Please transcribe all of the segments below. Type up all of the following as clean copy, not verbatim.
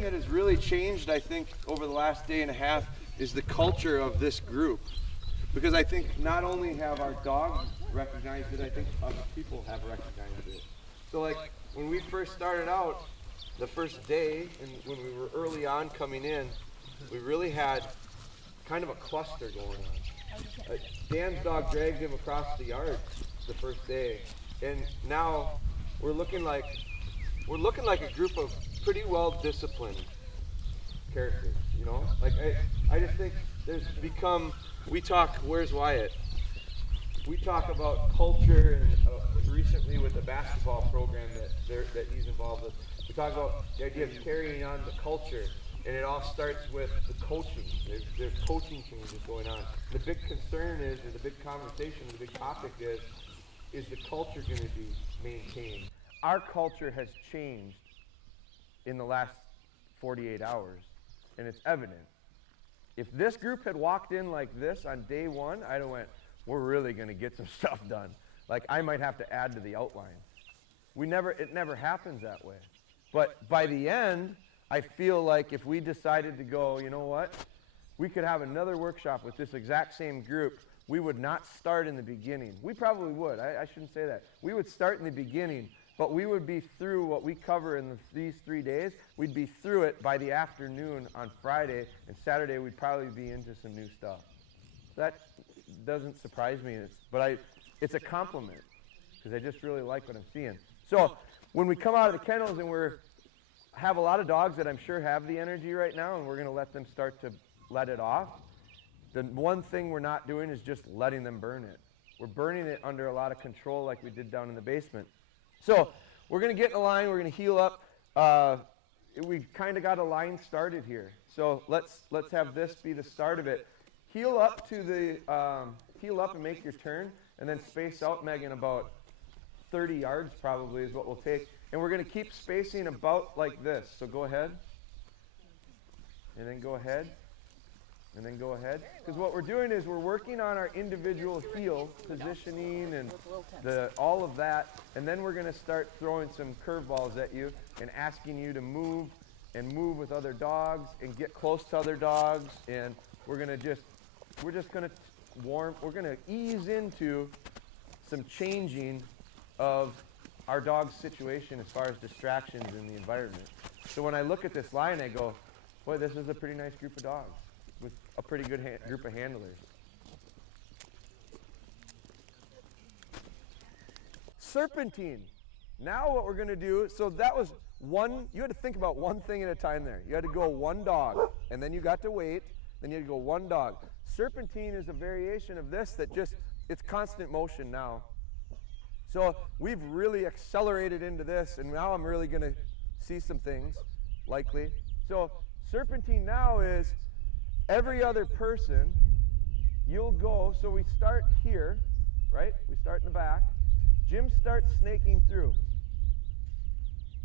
thing that has really changed, I think, over the last day and a half is the culture of this group. Because I think not only have our dogs recognized it, I think other people have recognized it. So like when we first started out, the first day, and when we were early on coming in, we really had kind of a cluster going on. Dan's dog dragged him across the yard the first day, and now we're looking like a group of pretty well disciplined characters, you know? Like I just think there's become, we talk, where's Wyatt? We talk about culture, and recently with the basketball program that he's involved with, we talk about the idea of carrying on the culture, and it all starts with the coaching. There's coaching changes going on. The big concern is, or the big conversation, the big topic is the culture going to be maintained? Our culture has changed in the last 48 hours, and it's evident. If this group had walked in like this on day one, I'd have went, we're really going to get some stuff done. Like I might have to add to the outline. It never happens that way. But by the end, I feel like if we decided to go, you know what, we could have another workshop with this exact same group, we would not start in the beginning. We probably would. I shouldn't say that. We would start in the beginning, but we would be through what we cover in these 3 days. We'd be through it by the afternoon on Friday, and Saturday we'd probably be into some new stuff. That doesn't surprise me, but it's a compliment, because I just really like what I'm seeing. So when we come out of the kennels and have a lot of dogs that I'm sure have the energy right now, and we're going to let them start to let it off. The one thing we're not doing is just letting them burn it. We're burning it under a lot of control like we did down in the basement. So we're going to get in a line. We're going to heal up. We've kind of got a line started here. So let's have this be the start of it. Heal up and make your turn, and then space out, Megan, about 30 yards probably is what we'll take. And we're going to keep spacing about like this. So go ahead. And then go ahead. And then go ahead. Because what we're doing is we're working on our individual heel positioning and all of that. And then we're going to start throwing some curveballs at you and asking you to move with other dogs and get close to other dogs. And we're going to ease into some changing of our dog's situation as far as distractions in the environment. So when I look at this line, I go, boy, this is a pretty nice group of dogs with a pretty good group of handlers. Serpentine. Now what we're going to do, so that was one, you had to think about one thing at a time there. You had to go one dog, and then you got to wait, then you had to go one dog. Serpentine is a variation of this that it's constant motion now. So we've really accelerated into this, and now I'm really going to see some things, likely. So Serpentine now is every other person, you'll go, so we start here, right? We start in the back. Jim starts snaking through.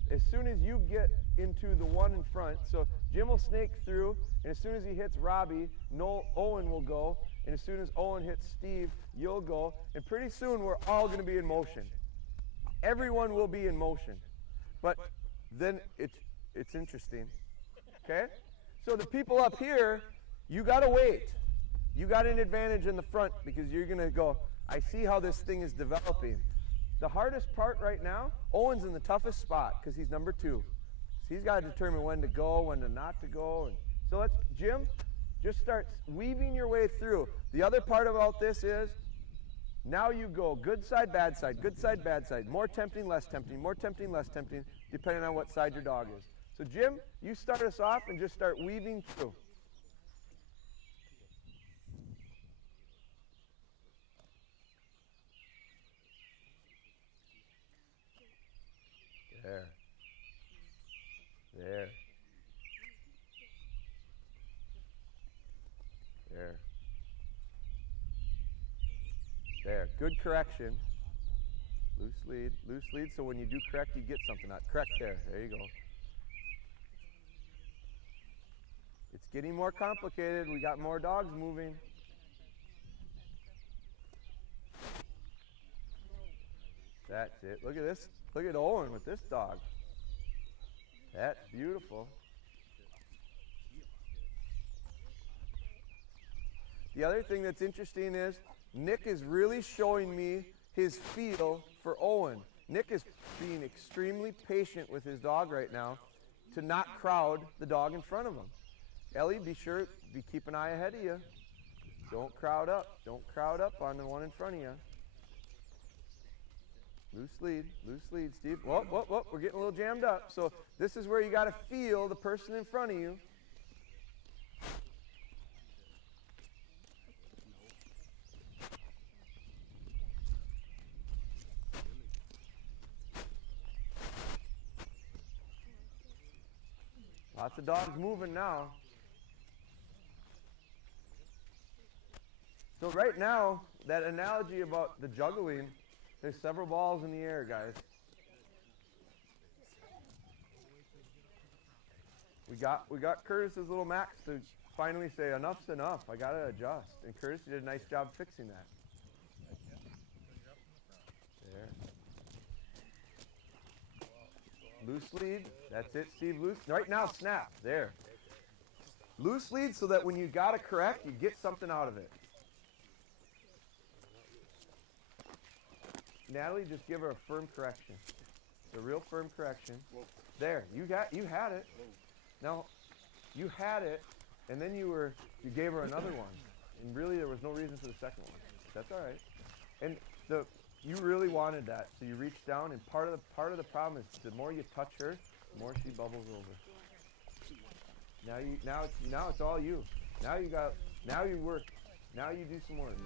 As soon as you get into the one in front, so Jim will snake through, and as soon as he hits Robbie, Owen will go, and as soon as Owen hits Steve, you'll go, and pretty soon we're all going to be in motion. Everyone will be in motion. But then it's interesting. Okay? So the people up here, you got to wait. You got an advantage in the front because you're going to go, I see how this thing is developing. The hardest part right now, Owen's in the toughest spot because he's number 2. So he's got to determine when to go, when to not to go. And so Jim, just start weaving your way through. The other part about this is, now you go good side, bad side, good side, bad side, more tempting, less tempting, more tempting, less tempting, depending on what side your dog is. So Jim, you start us off and just start weaving through. There. There. There. There. Good correction. Loose lead, so when you do correct, you get something out. Correct there. There you go. It's getting more complicated. We got more dogs moving. That's it. Look at this. Look at Owen with this dog. That's beautiful. The other thing that's interesting is Nick is really showing me his feel for Owen. Nick is being extremely patient with his dog right now to not crowd the dog in front of him. Ellie, keep an eye ahead of you. Don't crowd up. Don't crowd up on the one in front of you. Loose lead, Steve. Whoop, whoop, whoop, we're getting a little jammed up. So this is where you got to feel the person in front of you. Lots of dogs moving now. So right now, that analogy about the juggling, there's several balls in the air, guys. We got Curtis's little Max to finally say enough's enough. I gotta adjust, and Curtis did a nice job fixing that. There. Loose lead. That's it, Steve. Loose. Right now, snap. There. Loose lead so that when you gotta correct, you get something out of it. Natalie, just give her a firm correction. A real firm correction. There. You had it. Now, you had it, and then you gave her another one, and really there was no reason for the second one. That's all right. And you really wanted that, so you reached down, and part of the problem is the more you touch her, the more she bubbles over. Now it's all you. Now you work. Now you do some work.